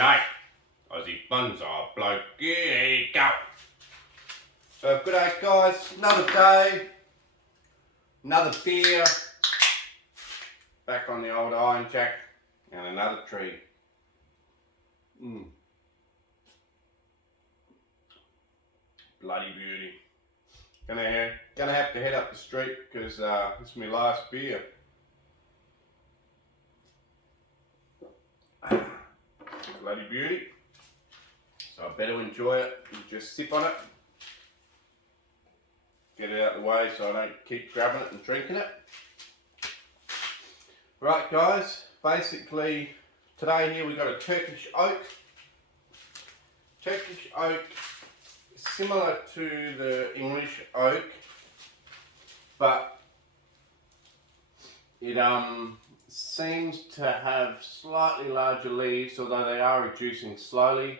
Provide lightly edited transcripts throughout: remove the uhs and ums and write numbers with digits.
G'day, Aussie Bonsai Bloke, here you go. So good day guys, another day, another beer, back on the old iron jack, and another tree. Bloody beauty. Gonna have to head up the street because this is my last beer. Bloody beauty. So I better enjoy it and just sip on it. Get it out of the way so I don't keep grabbing it and drinking it. Right guys, basically today here we got a Turkish oak. Turkish oak, similar to the English oak, but it seems to have slightly larger leaves, although they are reducing slowly.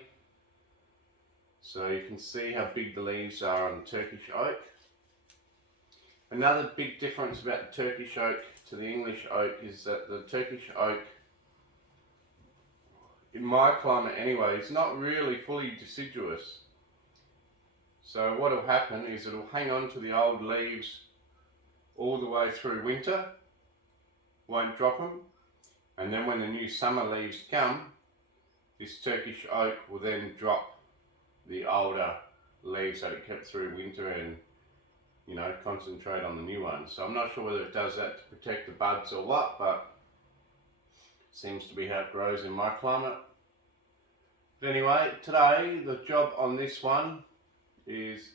So you can see how big the leaves are on the Turkish oak. Another big difference about the Turkish oak to the English oak is that the Turkish oak, in my climate anyway, is not really fully deciduous. So what will happen is it will hang on to the old leaves all the way through winter, won't drop them, and then when the new summer leaves come, this Turkish oak will then drop the older leaves that it kept through winter and, you know, concentrate on the new ones. So I'm not sure whether it does that to protect the buds or what, but seems to be how it grows in my climate. But anyway, today the job on this one is,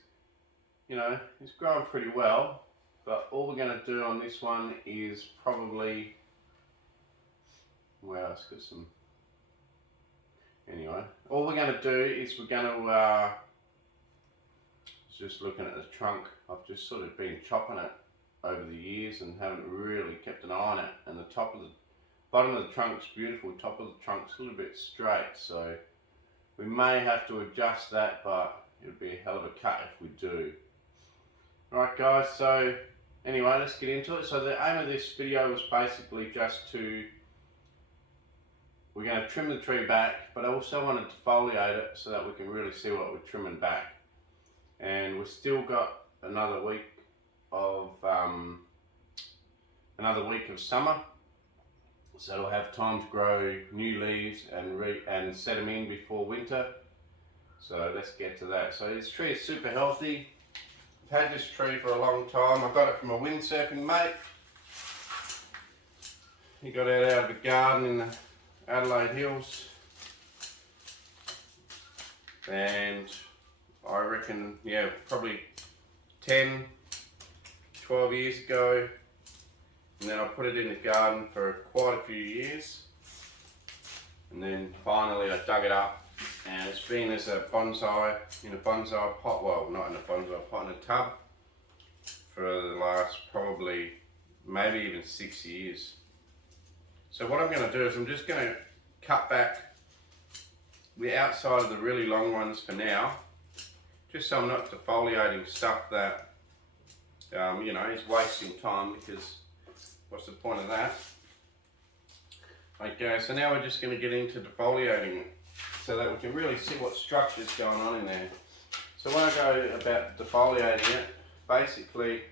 you know, it's growing pretty well, but all we're going to do on this one is probably, well, it's got some, anyway, all we're going to do is we're going to, just looking at the trunk, I've just sort of been chopping it over the years and haven't really kept an eye on it, and the bottom of the trunk's beautiful, top of the trunk's a little bit straight, so we may have to adjust that, but it would be a hell of a cut if we do. Alright guys, so anyway, let's get into it. So the aim of this video was basically just to, we're going to trim the tree back, but I also wanted to defoliate it so that we can really see what we're trimming back. And we've still got another week of summer, so it'll have time to grow new leaves and set them in before winter. So let's get to that. So this tree is super healthy. I've had this tree for a long time. I got it from a windsurfing mate. He got it out of a garden in the Adelaide Hills. And I reckon, yeah, probably 10, 12 years ago. And then I put it in the garden for quite a few years. And then finally I dug it up. And it's been as a bonsai, in a bonsai pot, well not in a bonsai pot, in a tub, for the last probably, maybe even 6 years. So what I'm going to do is I'm just going to cut back the outside of the really long ones for now, just so I'm not defoliating stuff that, you know, is wasting time, because what's the point of that? Okay, so now we're just going to get into defoliating it, so that we can really see what structure's going on in there. So when I go about defoliating it, basically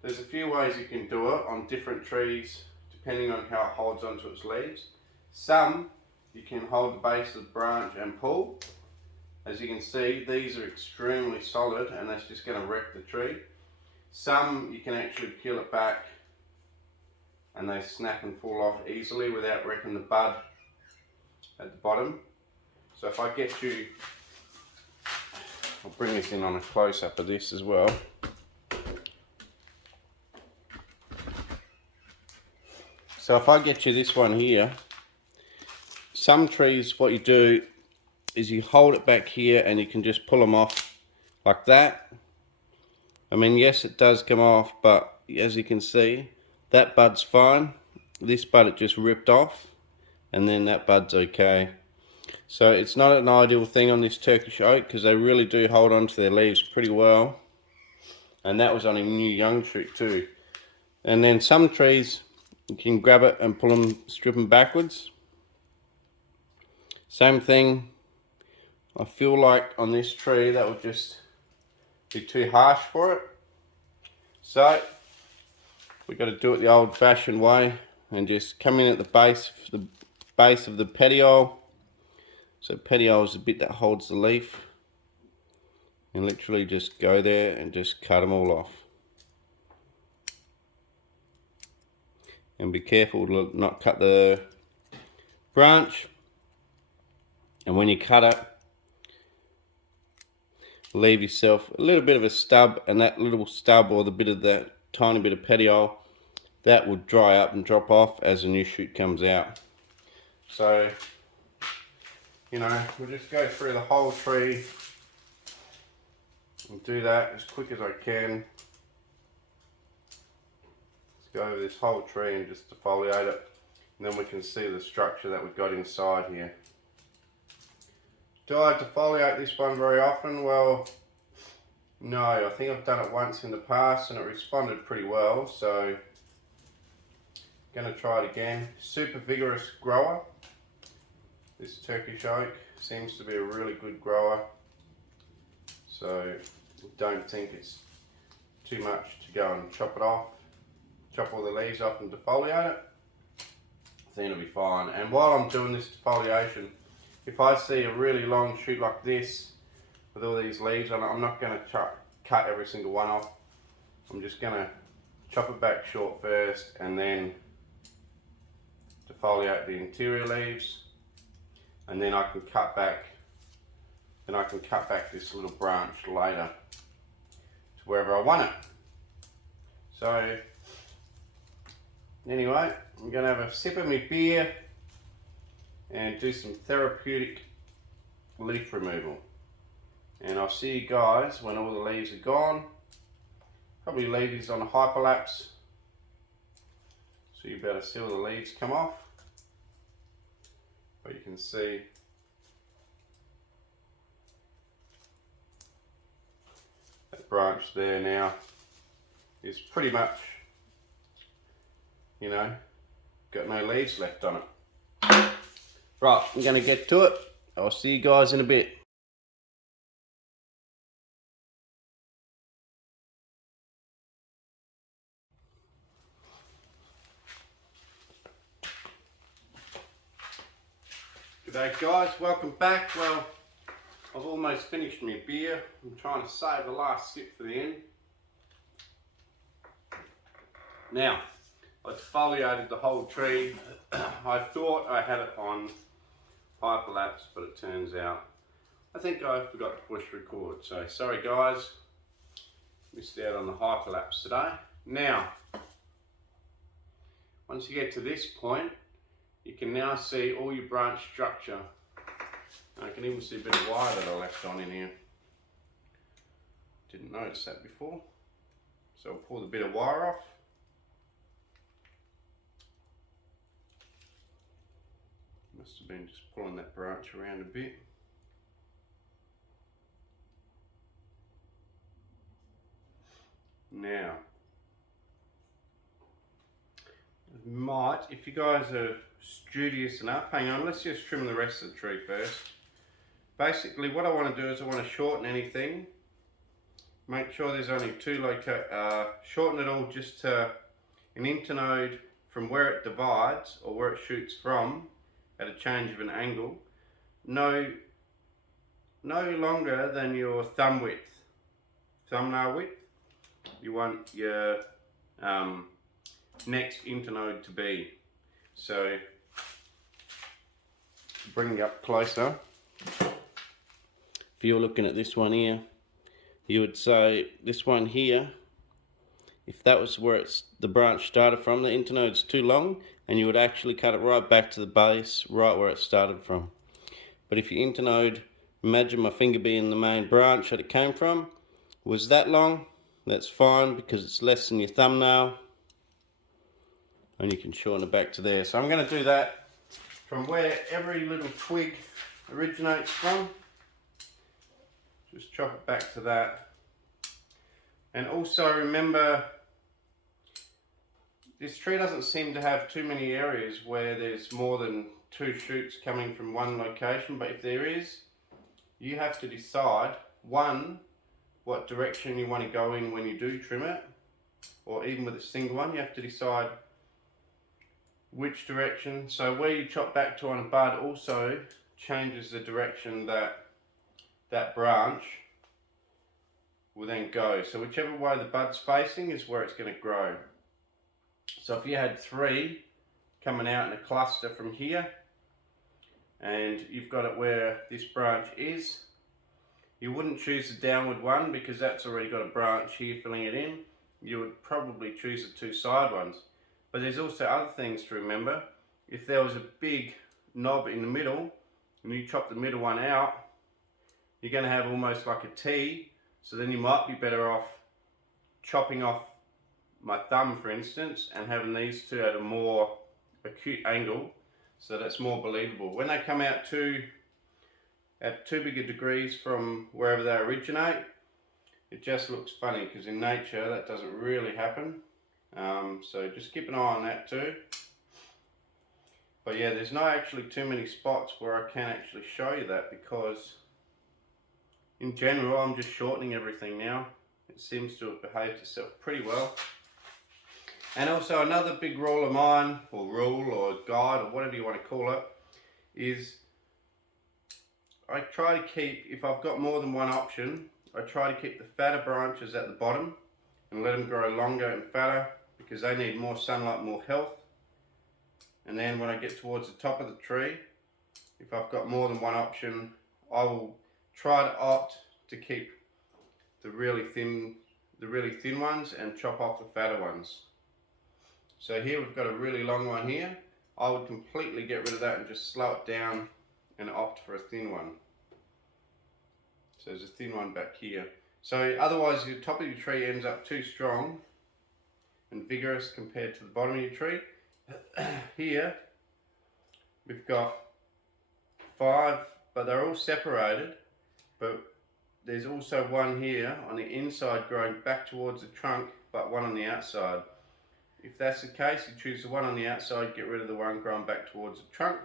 there's a few ways you can do it on different trees depending on how it holds onto its leaves. Some you can hold the base of the branch and pull. As you can see, these are extremely solid and that's just going to wreck the tree. Some you can actually peel it back and they snap and fall off easily without wrecking the bud at the bottom. So if I get you, I'll bring this in on a close-up of this as well. So if I get you this one here, some trees what you do is you hold it back here and you can just pull them off like that. I mean, yes, it does come off, but as you can see, that bud's fine. This bud it just ripped off, and then that bud's okay. So it's not an ideal thing on this Turkish oak because they really do hold on to their leaves pretty well. And that was on a new young tree too. And then some trees, you can grab it and pull them, strip them backwards. Same thing. I feel like on this tree that would just be too harsh for it. So we've got to do it the old fashioned way and just come in at the base of the petiole. So petiole is the bit that holds the leaf. And literally just go there and just cut them all off. And be careful to not cut the branch. And when you cut it, leave yourself a little bit of a stub, and that little stub or the bit of that tiny bit of petiole, that will dry up and drop off as a new shoot comes out. So, you know, we'll just go through the whole tree and do that as quick as I can. Let's go over this whole tree and just defoliate it, and then we can see the structure that we've got inside here. Do I defoliate this one very often? Well, no, I think I've done it once in the past and it responded pretty well, so going to try it again. Super vigorous grower. This Turkish oak seems to be a really good grower, so don't think it's too much to go and chop it off, chop all the leaves off and defoliate it. I think it'll be fine. And while I'm doing this defoliation, if I see a really long shoot like this with all these leaves on it, I'm not going to cut every single one off. I'm just going to chop it back short first and then defoliate the interior leaves, and then I can cut back this little branch later to wherever I want it. So anyway, I'm going to have a sip of my beer and do some therapeutic leaf removal. And I'll see you guys when all the leaves are gone. Probably leave these on a hyperlapse so you better see all the leaves come off. But you can see that branch there now is pretty much, you know, got no leaves left on it. Right, I'm going to get to it. I'll see you guys in a bit. G'day guys, welcome back. Well, I've almost finished my beer. I'm trying to save the last sip for the end. Now, I defoliated the whole tree. I thought I had it on hyperlapse, but it turns out I think I forgot to push record. So sorry guys, missed out on the hyperlapse today. Now, once you get to this point, you can now see all your branch structure. I can even see a bit of wire that I left on in here. Didn't notice that before. So I'll pull the bit of wire off. Must have been just pulling that branch around a bit. Now, if you guys are studious enough, hang on, let's just trim the rest of the tree first. Basically what I want to do is I want to shorten anything. Make sure there's only two shorten it all just to an internode from where it divides or where it shoots from at a change of an angle. No longer than your thumbnail width. You want your next internode to be. So bring it up closer. If you're looking at this one here, you would say this one here, if that was where the branch started from, the internode's too long, and you would actually cut it right back to the base, right where it started from. But if your internode, imagine my finger being the main branch that it came from, was that long, that's fine because it's less than your thumbnail, and you can shorten it back to there. So I'm going to do that from where every little twig originates from. Just chop it back to that. And also remember, this tree doesn't seem to have too many areas where there's more than two shoots coming from one location, but if there is, you have to decide, one, what direction you want to go in when you do trim it, or even with a single one, you have to decide which direction. So where you chop back to on a bud also changes the direction that that branch will then go. So whichever way the bud's facing is where it's going to grow. So if you had 3 coming out in a cluster from here, and you've got it where this branch is, you wouldn't choose the downward one because that's already got a branch here filling it in. You would probably choose the 2 side ones. But there's also other things to remember. If there was a big knob in the middle and you chop the middle one out, you're going to have almost like a T. So then you might be better off chopping off my thumb, for instance, and having these two at a more acute angle, so that's more believable. When they come out at too big a degrees from wherever they originate, it just looks funny, because in nature that doesn't really happen. So just keep an eye on that too. But yeah, there's not actually too many spots where I can actually show you that, because in general I'm just shortening everything now. It seems to have behaved itself pretty well. And also another big rule of mine, or rule or guide or whatever you want to call it, is I try to keep, if I've got more than one option, I try to keep the fatter branches at the bottom and let them grow longer and fatter, because they need more sunlight, more health. And then when I get towards the top of the tree, if I've got more than one option, I will try to opt to keep the really thin ones and chop off the fatter ones. So here we've got a really long one here. I would completely get rid of that and just slow it down and opt for a thin one. So there's a thin one back here. So otherwise the top of your tree ends up too strong and vigorous compared to the bottom of your tree. Here we've got 5, but they're all separated, but there's also one here on the inside growing back towards the trunk, but one on the outside. If that's the case, you choose the one on the outside, get rid of the one growing back towards the trunk,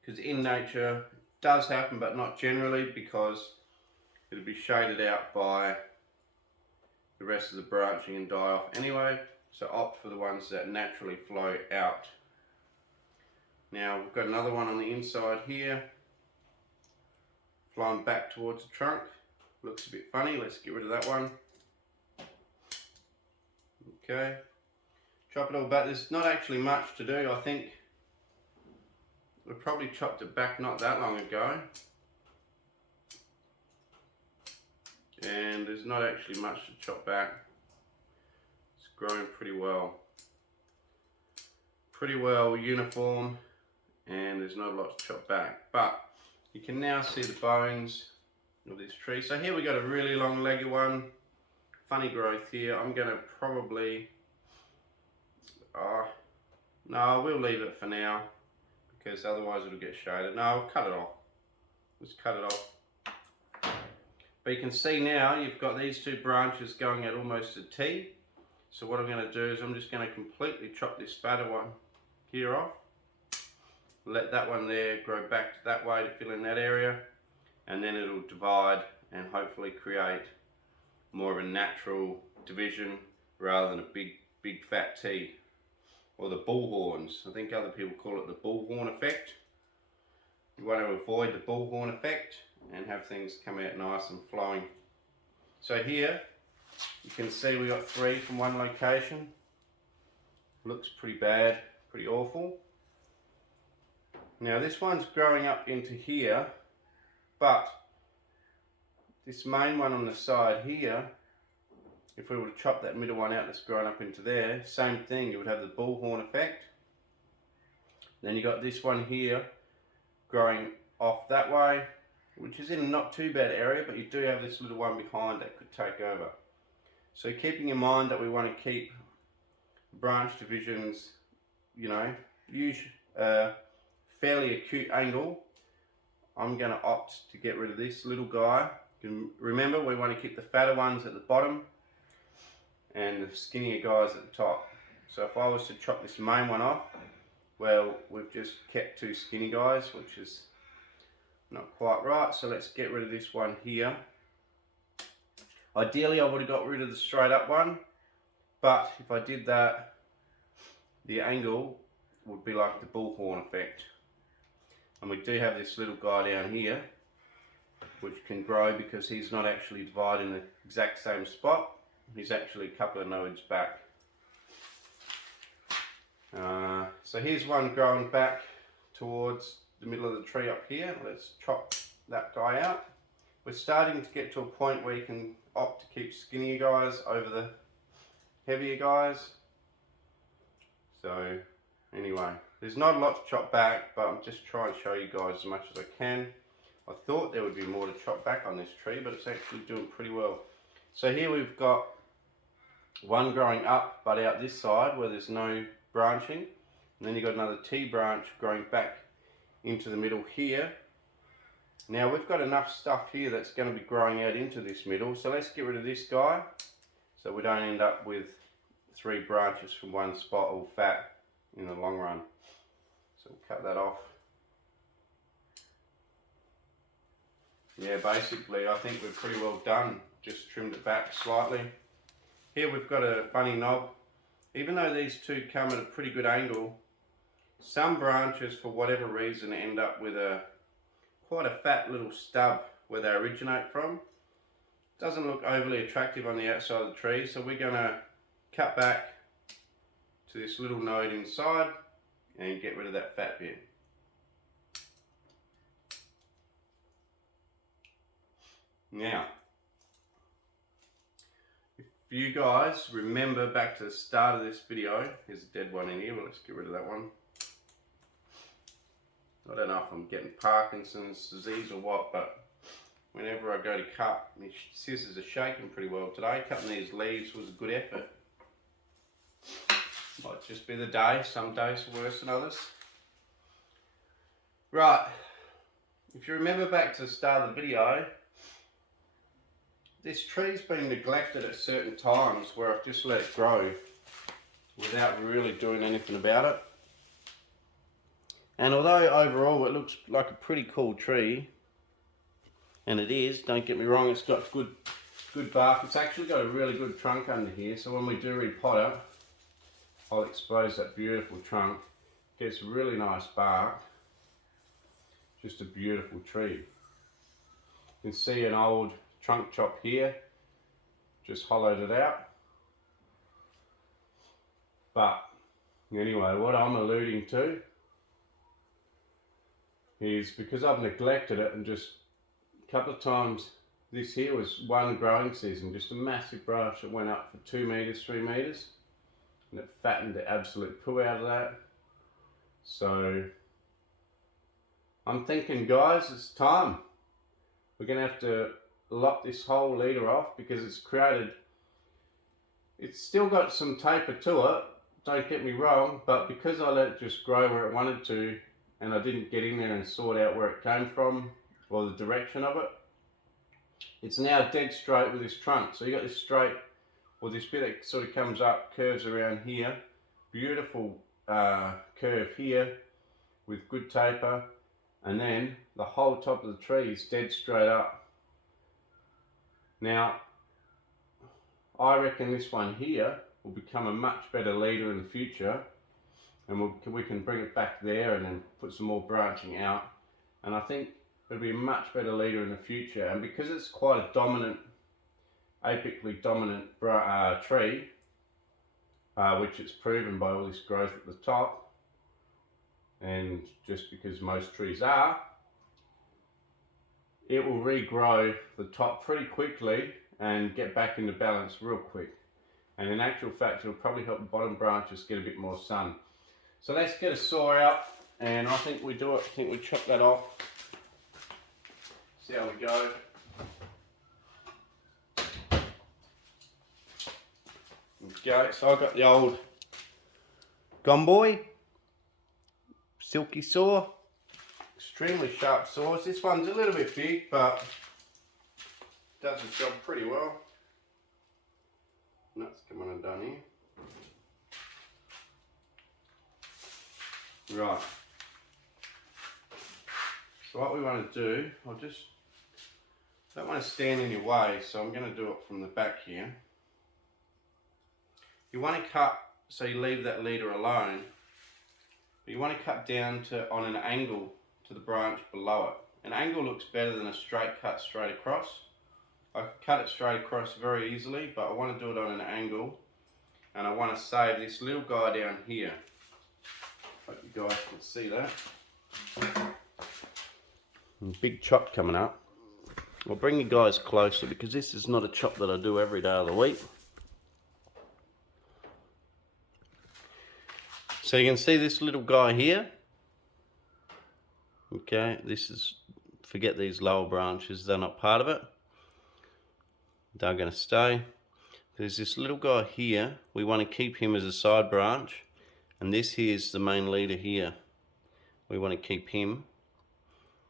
because in nature it does happen, but not generally, because it'll be shaded out by the rest of the branching and die off anyway. So opt for the ones that naturally flow out. Now we've got another one on the inside here, flowing back towards the trunk. Looks a bit funny, let's get rid of that one. Okay, chop it all back. There's not actually much to do. I think we probably chopped it back not that long ago, and there's not actually much to chop back. It's growing pretty well uniform, and there's not a lot to chop back. But you can now see the bones of this tree. So here we got a really long legged one. Funny growth here. I'm going to probably, no, we'll leave it for now, because otherwise it'll get shaded. No, I'll cut it off. Let's cut it off. But you can see now you've got these 2 branches going at almost a T. So what I'm going to do is I'm just going to completely chop this fatter one here off. Let that one there grow back that way to fill in that area, and then it'll divide and hopefully create more of a natural division rather than a big fat T, or the bullhorns. I think other people call it the bullhorn effect. You want to avoid the bullhorn effect and have things come out nice and flowing. So here you can see we got 3 from one location. Looks pretty bad, pretty awful. Now this one's growing up into here, but this main one on the side here, if we were to chop that middle one out that's growing up into there, same thing, you would have the bullhorn effect. Then you got this one here growing off that way, which is in a not too bad area, but you do have this little one behind that could take over. So keeping in mind that we want to keep branch divisions, you know, use a fairly acute angle, I'm going to opt to get rid of this little guy. Remember, we want to keep the fatter ones at the bottom and the skinnier guys at the top. So if I was to chop this main one off, well, we've just kept 2 skinny guys, which is not quite right. So let's get rid of this one here. Ideally I would have got rid of the straight up one, but if I did that, the angle would be like the bullhorn effect. And we do have this little guy down here which can grow because he's not actually divided in the exact same spot. He's actually a couple of nodes back. So here's one growing back towards the middle of the tree up here. Let's chop that guy out. We're starting to get to a point where you can opt to keep skinnier guys over the heavier guys. So anyway, there's not a lot to chop back, but I'm just trying to show you guys as much as I can. I thought there would be more to chop back on this tree, but it's actually doing pretty well. So here we've got one growing up, but out this side where there's no branching. And then you've got another T branch growing back into the middle here. Now we've got enough stuff here that's going to be growing out into this middle. So let's get rid of this guy so we don't end up with 3 branches from one spot all fat in the long run. So we'll cut that off. Yeah, basically I think we're pretty well done. Just trimmed it back slightly. Here we've got a funny knob. Even though these two come at a pretty good angle, some branches for whatever reason end up with quite a fat little stub where they originate from. Doesn't look overly attractive on the outside of the tree, so we're going to cut back to this little node inside and get rid of that fat bit. Now, if you guys remember back to the start of this video, there's a dead one in here, but let's get rid of that one. I don't know if I'm getting Parkinson's disease or what, but whenever I go to cut, my scissors are shaking pretty well today. Cutting these leaves was a good effort. Might just be the day, some days are worse than others. Right, if you remember back to the start of the video, this tree's been neglected at certain times where I've just let it grow without really doing anything about it. And although overall it looks like a pretty cool tree, and it is, don't get me wrong, it's got good bark. It's actually got a really good trunk under here, so when we do repot it, I'll expose that beautiful trunk. Gets really nice bark. Just a beautiful tree. You can see an old trunk chop here, just hollowed it out. But anyway, what I'm alluding to is because I've neglected it and just a couple of times, this here was one growing season, just a massive branch that went up for 2 meters, 3 meters, and it fattened the absolute poo out of that. So I'm thinking, guys, it's time. We're gonna have to lop this whole leader off because it's still got some taper to it, don't get me wrong, but because I let it just grow where it wanted to and I didn't get in there and sort out where it came from or the direction of it, it's now dead straight with this trunk. So you got this straight, or this bit that sort of comes up, curves around here, beautiful curve here with good taper, and then the whole top of the tree is dead straight up. Now, I reckon this one here will become a much better leader in the future, and we can bring it back there and then put some more branching out, and I think it'll be a much better leader in the future. And because it's quite a dominant, apically dominant tree, which it's proven by all this growth at the top, and just because most trees are, it will regrow the top pretty quickly and get back into balance real quick. And in actual fact, it'll probably help the bottom branches get a bit more sun. So let's get a saw out, and I think we do it. I think we chop that off. See how we go. Okay, so I've got the old Gomboy silky saw. Extremely sharp saws. This one's a little bit big, but does the job pretty well. Nuts coming undone here. Right. So what we want to do, don't want to stand in your way, so I'm going to do it from the back here. You want to cut so you leave that leader alone, but you want to cut down on an angle to the branch below it. An angle looks better than a straight cut straight across. I can cut it straight across very easily, but I want to do it on an angle, and I want to save this little guy down here. Hope you guys can see that. Big chop coming up. I'll bring you guys closer because this is not a chop that I do every day of the week. So you can see this little guy here. Okay, forget these lower branches, they're not part of it. They're going to stay. There's this little guy here, we want to keep him as a side branch, and this here is the main leader here. We want to keep him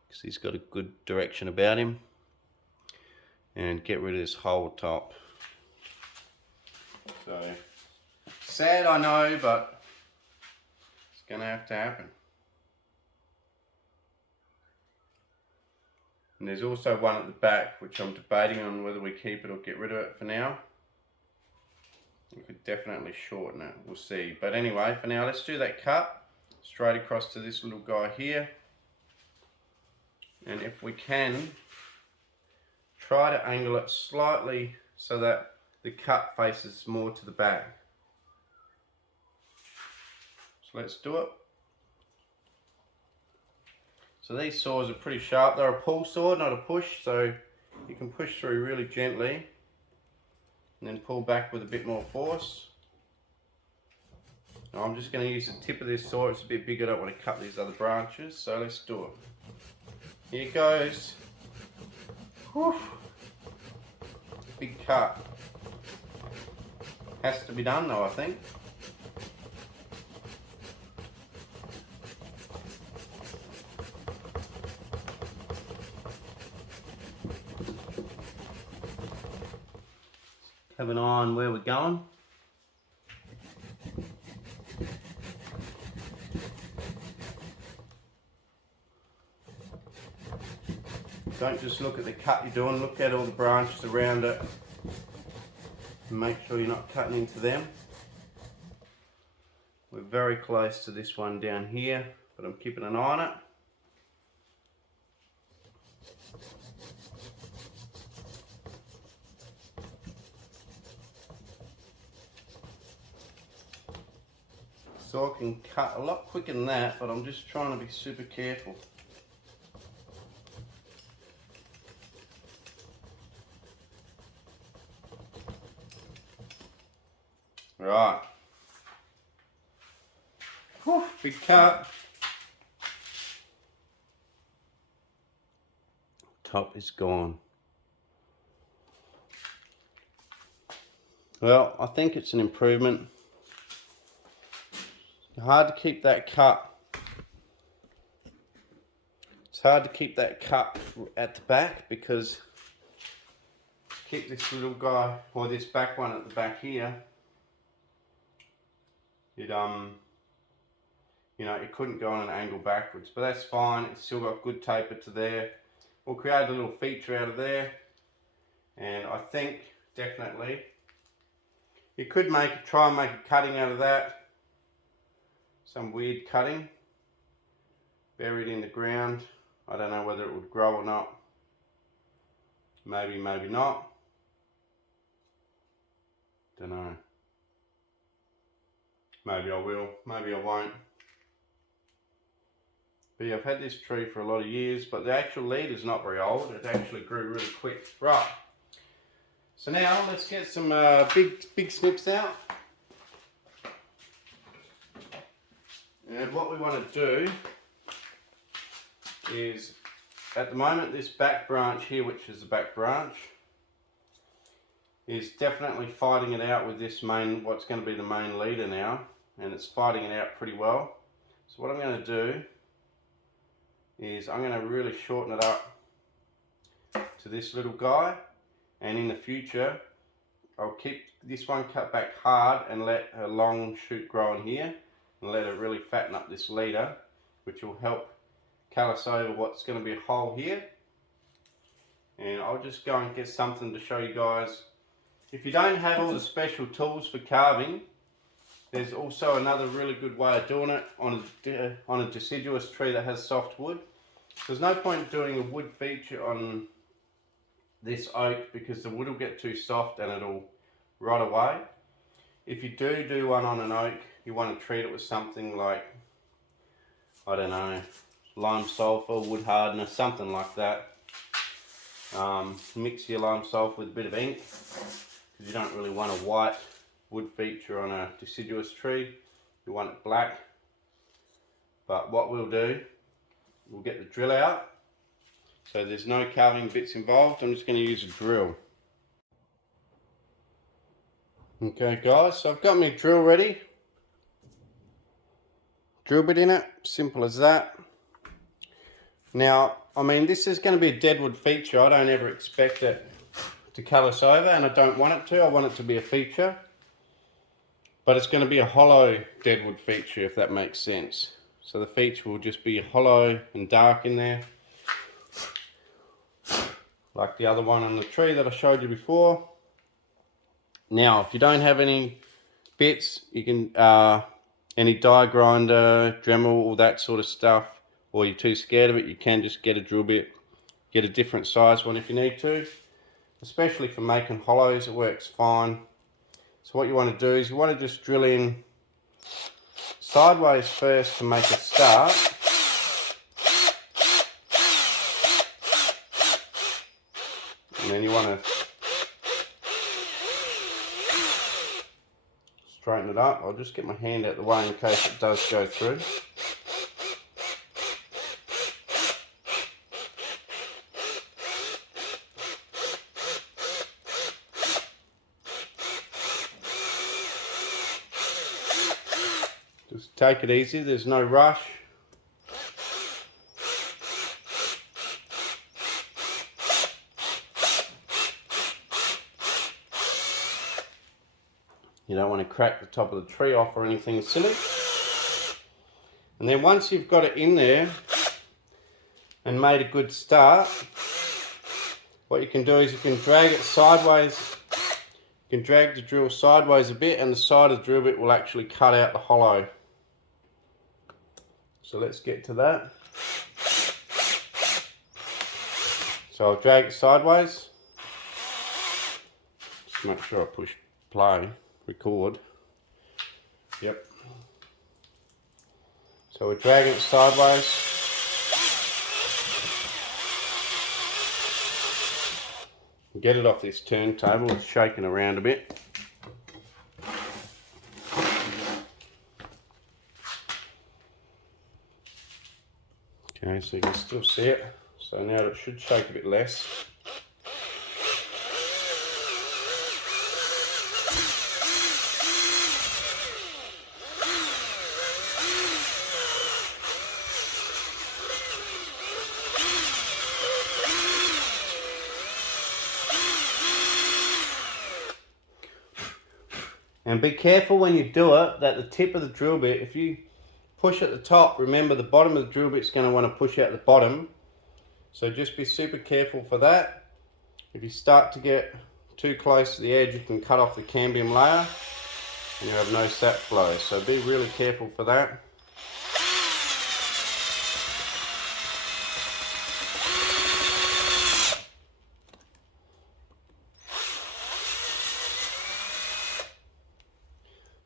because he's got a good direction about him, and get rid of this whole top. So, sad I know, but it's going to have to happen. And there's also one at the back which I'm debating on whether we keep it or get rid of it for now. We could definitely shorten it, we'll see. But anyway, for now let's do that cut straight across to this little guy here. And if we can, try to angle it slightly so that the cut faces more to the back. So let's do it. So these saws are pretty sharp. They're a pull saw, not a push, so you can push through really gently and then pull back with a bit more force. Now I'm just going to use the tip of this saw. It's a bit big, I don't want to cut these other branches, so let's do it. Here goes. Whew. Big cut. Has to be done though, I think. Have an eye on where we're going. Don't just look at the cut you're doing, look at all the branches around it and make sure you're not cutting into them. We're very close to this one down here, but I'm keeping an eye on it. So I can cut a lot quicker than that, but I'm just trying to be super careful. Right. Whew, big cut. Top is gone. Well, I think it's an improvement. Hard to keep that cut. It's hard to keep that cut at the back because keep this little guy, or this back one at the back here, it you know, it couldn't go on an angle backwards, but that's fine. It's still got good taper to there. We'll create a little feature out of there, and I think definitely you could try and make a cutting out of that. Some weird cutting buried in the ground. I don't know whether it would grow or not. Maybe, maybe not. Don't know. Maybe I will, maybe I won't. But yeah, I've had this tree for a lot of years, but the actual leader's not very old. It actually grew really quick. Right. So now let's get some big snips out. And what we want to do is, at the moment, this back branch here, which is the back branch, is definitely fighting it out with this what's going to be the main leader now, and it's fighting it out pretty well. So what I'm going to do is I'm going to really shorten it up to this little guy, and in the future I'll keep this one cut back hard and let a long shoot grow in here, and let it really fatten up this leader, which will help callus over what's going to be a hole here. And I'll just go and get something to show you guys. If you don't have all the special tools for carving, there's also another really good way of doing it on a deciduous tree that has soft wood. There's no point doing a wood feature on this oak because the wood will get too soft and it'll rot away. If you do one on an oak, you want to treat it with something like, I don't know, lime sulphur, wood hardener, something like that. Mix your lime sulphur with a bit of ink, because you don't really want a white wood feature on a deciduous tree. You want it black. But what we'll do, we'll get the drill out. So there's no carving bits involved. I'm just going to use a drill. Okay guys, so I've got my drill ready. Drill bit in it, simple as that. Now, I mean, this is going to be a deadwood feature. I don't ever expect it to callus over, and I don't want it to. I want it to be a feature. But it's going to be a hollow deadwood feature, if that makes sense. So the feature will just be hollow and dark in there, like the other one on the tree that I showed you before. Now, if you don't have any bits, you can, any die grinder, Dremel, all that sort of stuff, or you're too scared of it, you can just get a drill bit, get a different size one if you need to. Especially for making hollows, it works fine. So what you want to do is you want to just drill in sideways first to make a start. And then you want to straighten it up. I'll just get my hand out of the way in case it does go through. Just take it easy, there's no rush. You don't want to crack the top of the tree off or anything silly. And then once you've got it in there and made a good start, what you can do is you can drag it sideways. You can drag the drill sideways a bit, and the side of the drill bit will actually cut out the hollow. So let's get to that. So I'll drag it sideways. Just make sure I push play, record. Yep. So we're dragging it sideways. Get it off this turntable, it's shaking around a bit. Okay, so you can still see it. So now it should shake a bit less. And be careful when you do it that the tip of the drill bit, if you push at the top, remember the bottom of the drill bit's going to want to push out the bottom. So just be super careful for that. If you start to get too close to the edge, you can cut off the cambium layer and you have no sap flow. So be really careful for that.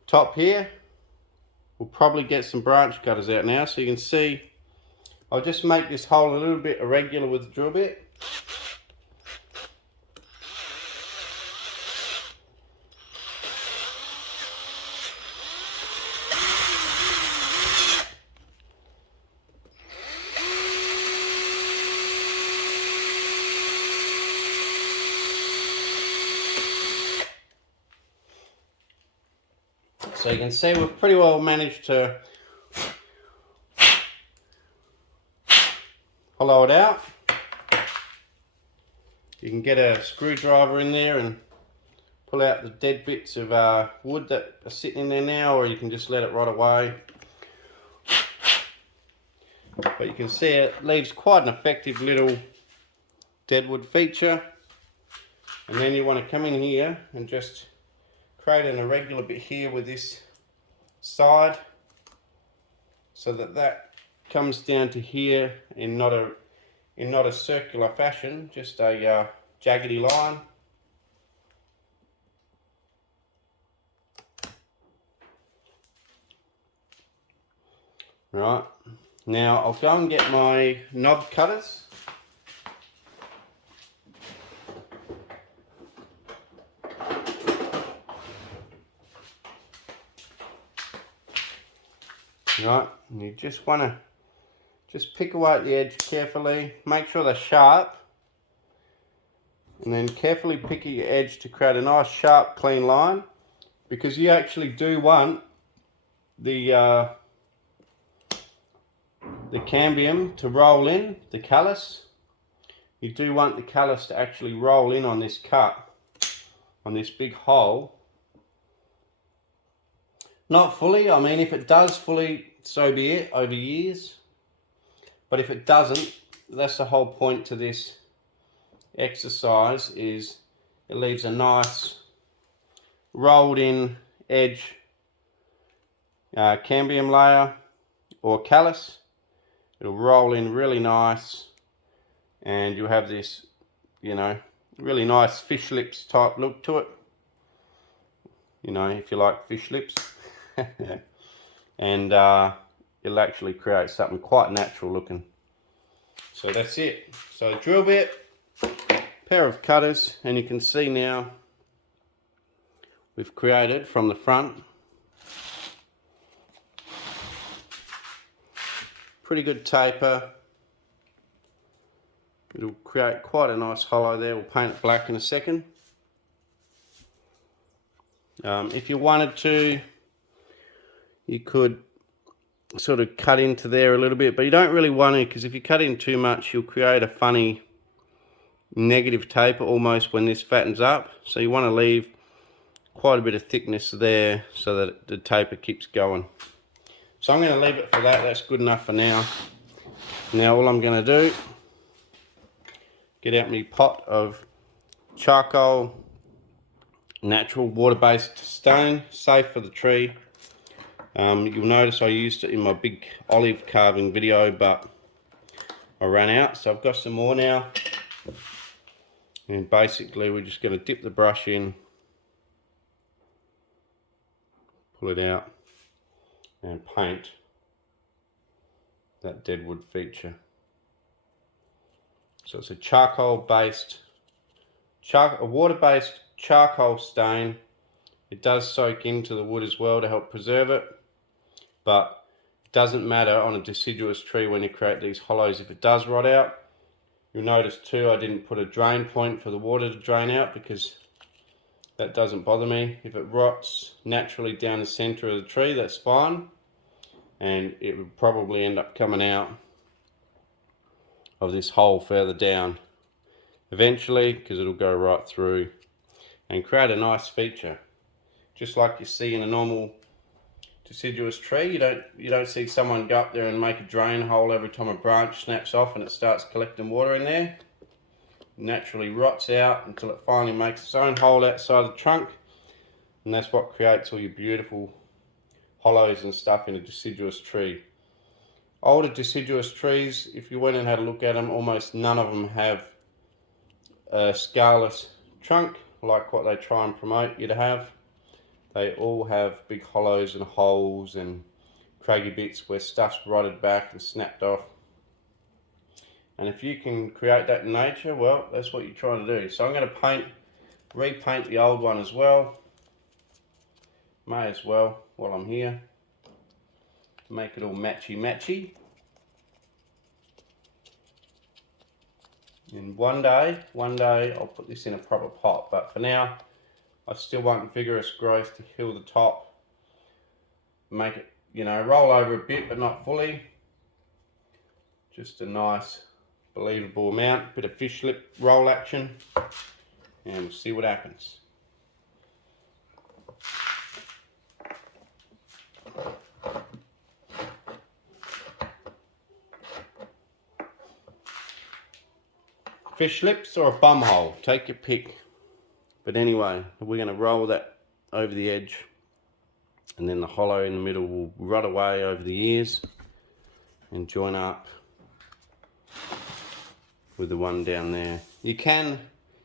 Top here, we'll probably get some branch cutters out now, so you can see I'll just make this hole a little bit irregular with the drill bit. So you can see we've pretty well managed to hollow it out. You can get a screwdriver in there and pull out the dead bits of wood that are sitting in there now, or you can just let it rot away. But you can see it leaves quite an effective little deadwood feature. And then you want to come in here and just create an irregular bit here with this side, so that that comes down to here in not a circular fashion, just a jaggedy line. Right, now I'll go and get my knob cutters. Right, and you just want to just pick away at the edge carefully, make sure they're sharp, and then carefully pick at your edge to create a nice sharp clean line, because you actually do want the cambium to roll in, the callus. You do want the callus to actually roll in on this cut, on this big hole. Not fully, I mean if it does fully, so be it, over years. But if it doesn't, that's the whole point to this exercise, is it leaves a nice rolled in edge cambium layer or callus. It'll roll in really nice, and you'll have this, you know, really nice fish lips type look to it. You know, if you like fish lips. And it'll actually create something quite natural looking. So that's it. So drill bit, pair of cutters, and you can see now we've created from the front pretty good taper. It'll create quite a nice hollow there. We'll paint it black in a second. If you wanted to, you could sort of cut into there a little bit, but you don't really want to, because if you cut in too much, you'll create a funny negative taper almost when this fattens up. So you want to leave quite a bit of thickness there so that the taper keeps going. So I'm going to leave it for that. That's good enough for now. Now all I'm going to do, get out my pot of charcoal, natural water-based stain, safe for the tree. You'll notice I used it in my big olive carving video, but I ran out, so I've got some more now. And basically we're just going to dip the brush in, pull it out, and paint that deadwood feature. So it's a a water-based charcoal stain. It does soak into the wood as well to help preserve it, but it doesn't matter on a deciduous tree when you create these hollows if it does rot out. You'll notice too I didn't put a drain point for the water to drain out, because that doesn't bother me. If it rots naturally down the center of the tree, that's fine, and it would probably end up coming out of this hole further down eventually, because it'll go right through and create a nice feature, just like you see in a normal deciduous tree. You don't see someone go up there and make a drain hole every time a branch snaps off and it starts collecting water in there. It naturally rots out until it finally makes its own hole outside the trunk, and that's what creates all your beautiful hollows and stuff in a deciduous tree. Older deciduous trees, if you went and had a look at them, almost none of them have a scarless trunk like what they try and promote you to have. They all have big hollows and holes and craggy bits where stuff's rotted back and snapped off. And if you can create that in nature, well, that's what you're trying to do. So I'm going to repaint the old one as well. May as well while I'm here. Make it all matchy. And one day I'll put this in a proper pot, but for now I still want vigorous growth to heal the top, make it, you know, roll over a bit but not fully, just a nice believable amount, bit of fish lip roll action, and we'll see what happens. fish lips or a bum hole, take your pick. But anyway, we're going to roll that over the edge, and then the hollow in the middle will rot away over the years and join up with the one down there. You can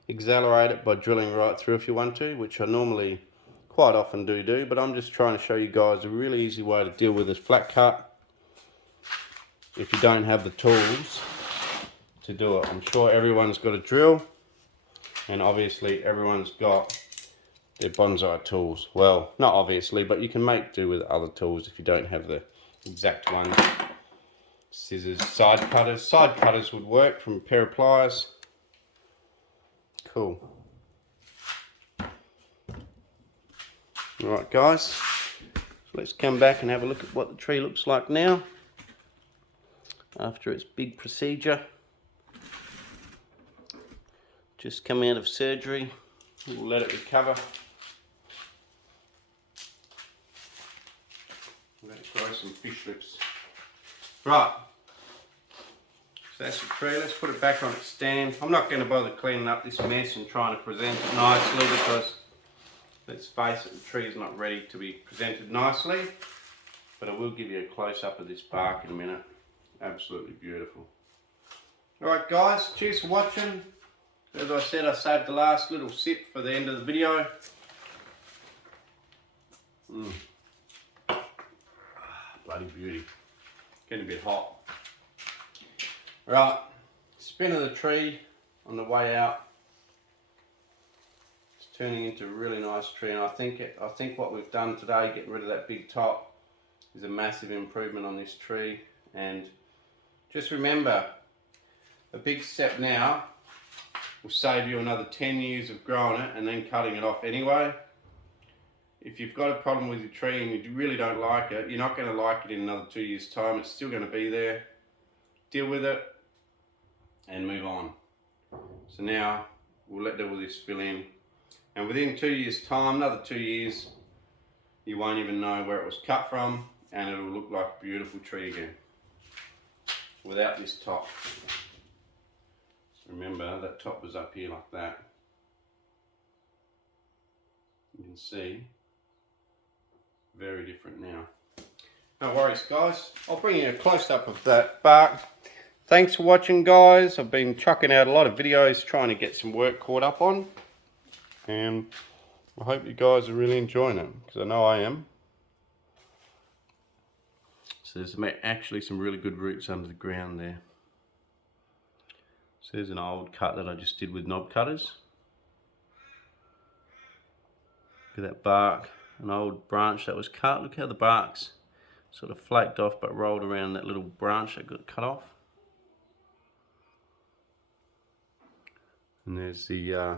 accelerate it by drilling right through if you want to, which I normally quite often do, but I'm just trying to show you guys a really easy way to deal with this flat cut if you don't have the tools to do it. I'm sure everyone's got a drill, and obviously everyone's got their bonsai tools. Well, not obviously, but you can make do with other tools if you don't have the exact ones. Scissors, side cutters would work from a pair of pliers. Cool. Alright guys, so let's come back and have a look at what the tree looks like now after its big procedure. Just come out of surgery, we'll let it recover. Let it grow some fish lips. Right, so that's the tree. Let's put it back on its stand. I'm not going to bother cleaning up this mess and trying to present it nicely because, let's face it, the tree is not ready to be presented nicely. But I will give you a close-up of this bark in a minute. Absolutely beautiful. Alright guys, cheers for watching. As I said, I saved the last little sip for the end of the video. Bloody beauty. Getting a bit hot. Right, spin of the tree on the way out. It's turning into a really nice tree, and I think what we've done today, getting rid of that big top, is a massive improvement on this tree. And just remember, a big step now will save you another 10 years of growing it and then cutting it off anyway. If you've got a problem with your tree and you really don't like it, you're not going to like it in another 2 years' time. It's still going to be there. Deal with it and move on. So now we'll let all this fill in, and within 2 years' time, another 2 years, you won't even know where it was cut from, and it will look like a beautiful tree again without this top. Remember, that top was up here like that. You can see, very different now. No worries guys, I'll bring you a close-up of that bark. Thanks for watching guys. I've been chucking out a lot of videos trying to get some work caught up on, and I hope you guys are really enjoying it, because I know I am. So there's actually some really good roots under the ground there. So there's an old cut that I just did with knob cutters. Look at that bark, an old branch that was cut. Look how the bark's sort of flaked off but rolled around that little branch that got cut off. And there's the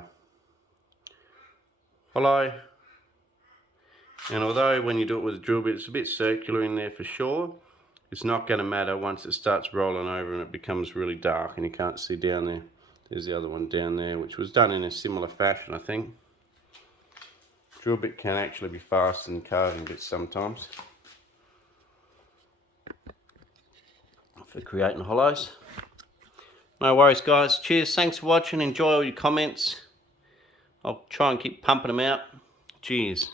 hollow. And although when you do it with a drill bit, it's a bit circular in there for sure, it's not going to matter once it starts rolling over and it becomes really dark and you can't see down there. There's the other one down there, which was done in a similar fashion, I think. Drill bit can actually be faster than carving bits sometimes for creating hollows. No worries guys, cheers, thanks for watching, enjoy all your comments. I'll try and keep pumping them out. Cheers.